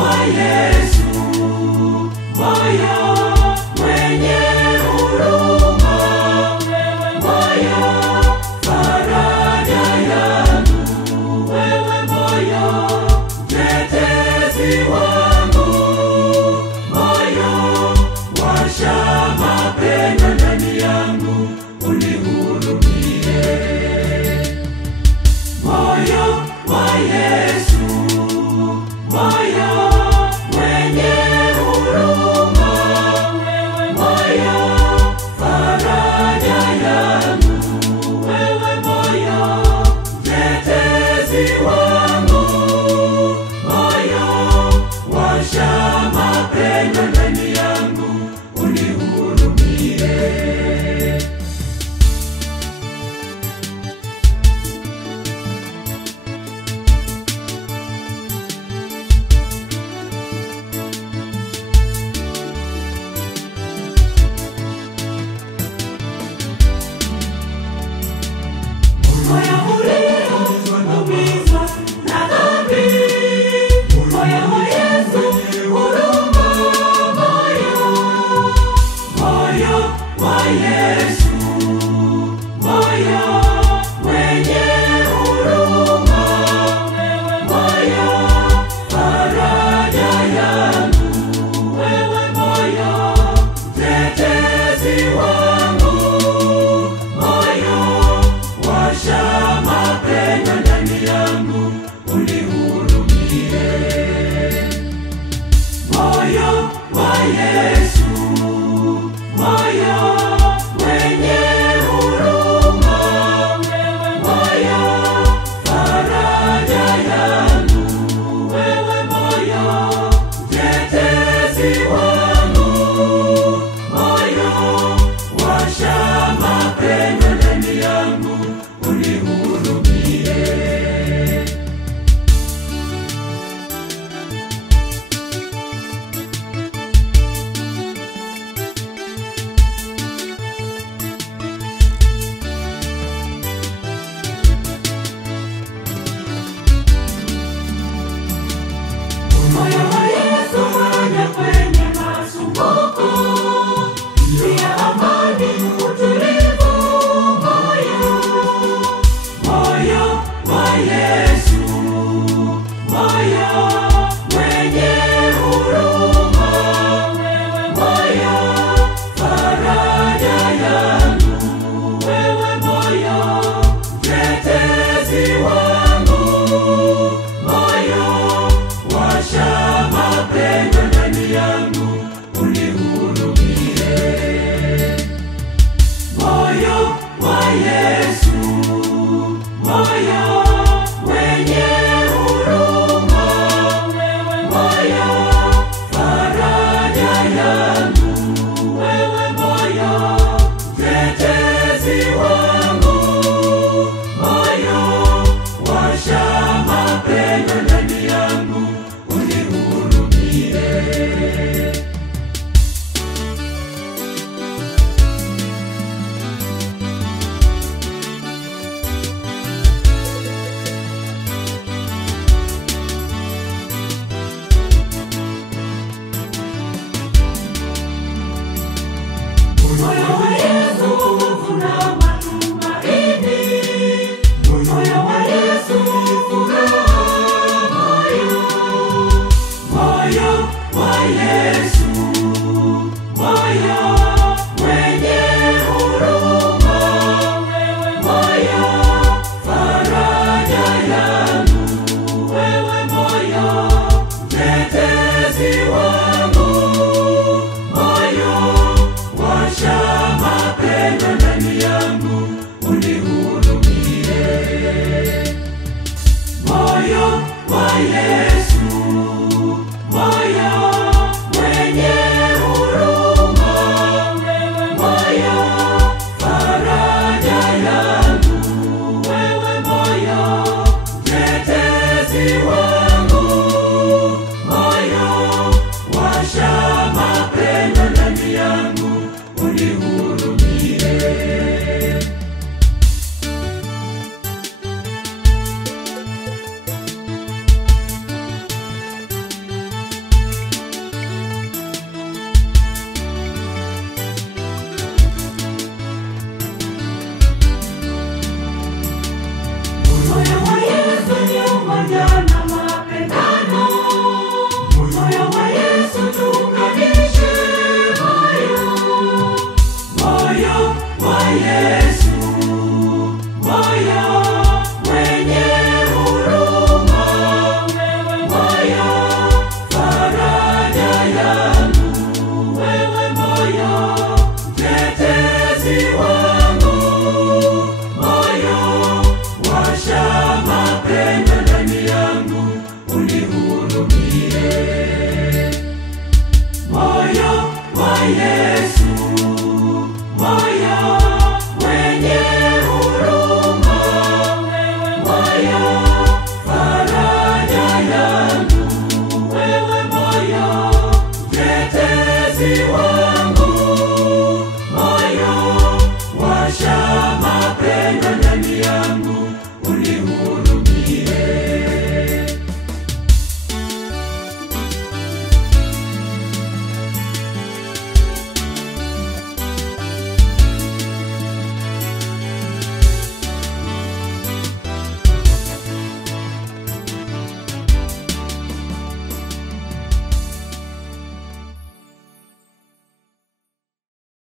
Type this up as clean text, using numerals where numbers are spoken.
wa Yesu, moyo mwenye huruma, moyo faraja yangu, wewe moyo mtetezi wangu, moyo washa mapendo ndani yangu, unihurumie. Moyo wa Yesu, moyo mwenye huruma, moyo faraja yangu, wewe moyo mtetezi wangu, moyo washa mapendo ndani yangu, unihurumie. Moyo ulioumizwa na dhambi, moyo wa Yesu huruma, moyo wa Yesu, moyo mwenye huruma, moyo faraja yangu, wewe moyo mtetezi wangu, moyo washa mapendo ndani yangu, unihurumie. Moyo wa Yesu, moyo mwenye huruma, moyo faraja yangu, wewe moyo mtetezi wangu, moyo washa mapendo ndani yangu, unihurumie. Moyo wa Yesu waja kwenye masumbuko, pia amani, utulivu, moyo wa Yesu, moyo mwenye huruma, moyo faraja yangu, wewe moyo mtetezi wangu, moyo washa mapendo ndani yangu, unihurumie. Moyo wa Yesu, moyo mwenye huruma, moyo faraja yangu, wewe moyo mtetezi wangu, moyo washa mapendo ndani yangu, unihurumie. Moyo wa Yesu una matumaini, moyo wa Yesu furaha, moyo wa Yesu, moyo mwenye huruma, moyo faraja yangu, wewe moyo mtetezi wangu, moyo washa mapendo ndani yangu, unihurumie. Moyo wa Yesu.